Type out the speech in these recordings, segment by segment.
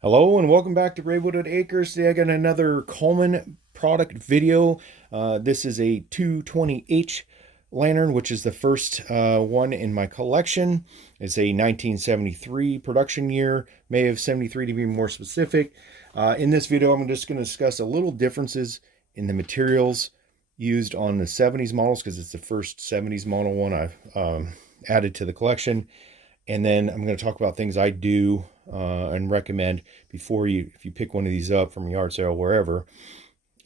Hello and welcome back to Ravenwood Acres. Today I got another Coleman product video. This is a 220h lantern, which is the first one in my collection. It's a 1973 production year, May of 73 to be more specific. In this video, I'm just going to discuss a little differences in the materials used on the 70s models because it's the first 70s model one I've added to the collection. And then I'm going to talk about things I do and recommend if you pick one of these up from a yard sale, wherever,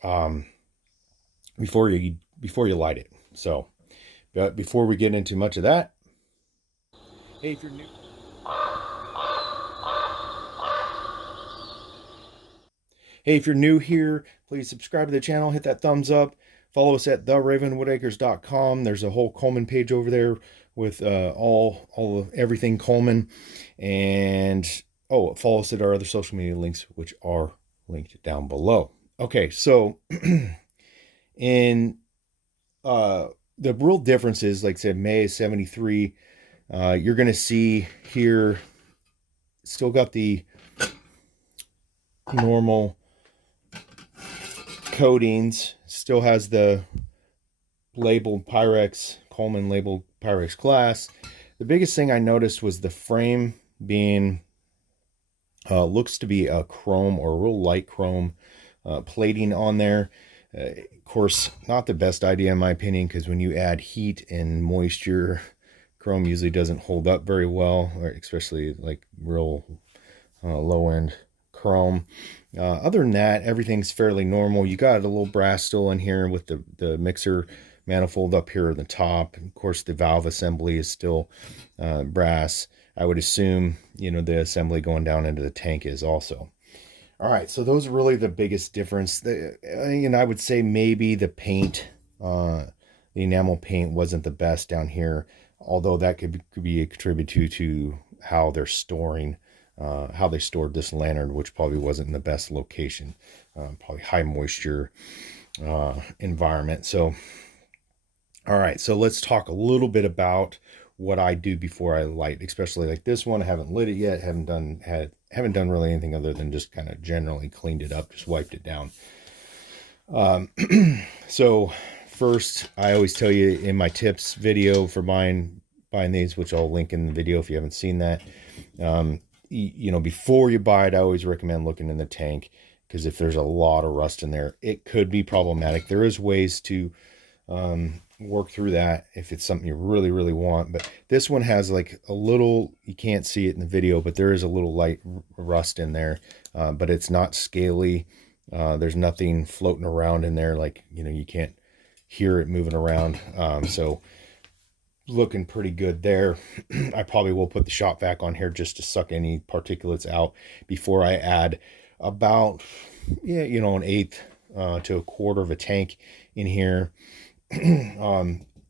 um, before you light it. So, but before we get into much of that, hey, if you're new, here, please subscribe to the channel, hit that thumbs up, follow us at theravenwoodacres.com. There's a whole Coleman page over there with all of everything Coleman, and follow us at our other social media links, which are linked down below. Okay, so in the real difference is, like I said, May 73. You're going to see here, still got the normal coatings, still has the labeled Pyrex, Coleman labeled Pyrex glass. The biggest thing I noticed was the frame being looks to be a chrome or a real light chrome plating on there. Of course, not the best idea in my opinion, because when you add heat and moisture, chrome usually doesn't hold up very well, especially like real low end chrome. Other than that, everything's fairly normal. You got a little brass still in here with the mixer manifold up here at the top. Of course, the valve assembly is still brass. I would assume, the assembly going down into the tank is also. All right, so those are really the biggest difference. I would say maybe the paint, the enamel paint wasn't the best down here, although that could be a contributor to how they're storing, how they stored this lantern, which probably wasn't in the best location, probably high moisture environment. So, all right, so let's talk a little bit about what I do before I light, especially like this one. I haven't lit it yet. Haven't done really anything other than just kind of generally cleaned it up, just wiped it down. So first, I always tell you in my tips video for buying these, which I'll link in the video if you haven't seen that. Before you buy it, I always recommend looking in the tank, because if there's a lot of rust in there, it could be problematic. There is ways to work through that if it's something you really, really want. But this one has like a little, you can't see it in the video, but there is a little light rust in there, but it's not scaly. There's nothing floating around in there, like, you can't hear it moving around. So looking pretty good there. I probably will put the shop vac on here just to suck any particulates out before I add about, an eighth to a quarter of a tank in here.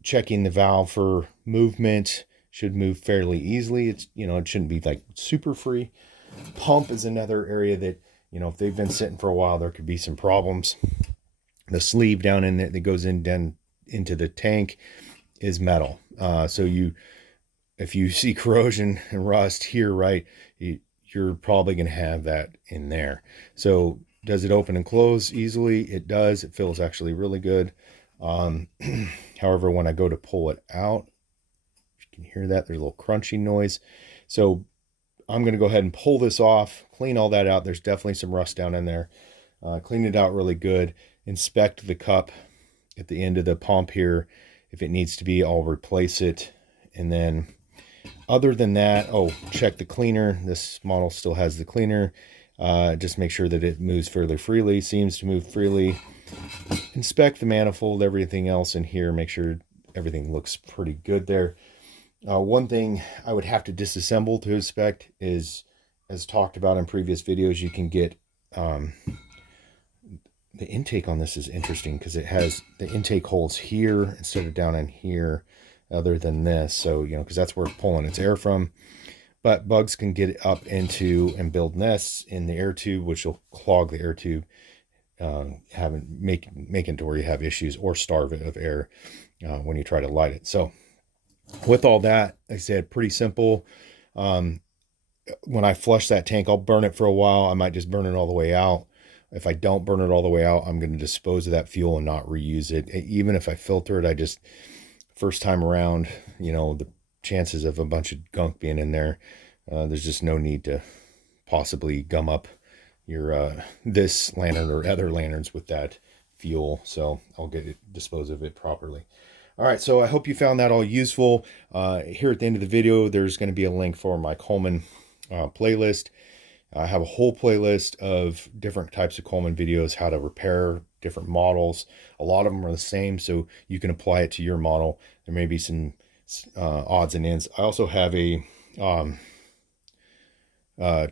Checking the valve for movement, should move fairly easily. It's, it shouldn't be like super free. Pump is another area that, if they've been sitting for a while, there could be some problems. The sleeve down in it that goes into the tank is metal. So if you see corrosion and rust here, right, you're probably going to have that in there. So does it open and close easily? It does. It feels actually really good. However, when I go to pull it out, you can hear that there's a little crunchy noise. So I'm going to go ahead and pull this off, clean all that out. There's definitely some rust down in there. Clean it out really good. Inspect the cup at the end of the pump here. If it needs to be, I'll replace it. And then other than that, check the cleaner. This model still has the cleaner. Just make sure that it moves fairly freely, seems to move freely. Inspect the manifold, everything else in here, make sure everything looks pretty good there. One thing I would have to disassemble to inspect is, as talked about in previous videos, you can get the intake on this is interesting because it has the intake holes here instead of down in here, other than this. So, because that's where it's pulling its air from. But bugs can get up into and build nests in the air tube, which will clog the air tube, making to where you have issues or starve it of air when you try to light it. So with all that, like I said, pretty simple. when I flush that tank, I'll burn it for a while. I might just burn it all the way out. If I don't burn it all the way out, I'm going to dispose of that fuel and not reuse it. Even if I filter it, I just, first time around, you know, the chances of a bunch of gunk being in there, there's just no need to possibly gum up your this lantern or other lanterns with that fuel. So I'll dispose of it properly. All right, so I hope you found that all useful. Here at the end of the video, there's going to be a link for my Coleman playlist. I have a whole playlist of different types of Coleman videos, how to repair different models. A lot of them are the same, so you can apply it to your model. There may be some odds and ends. I also have a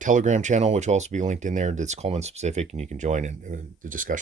Telegram channel, which will also be linked in there, that's Coleman specific, and you can join in the discussion.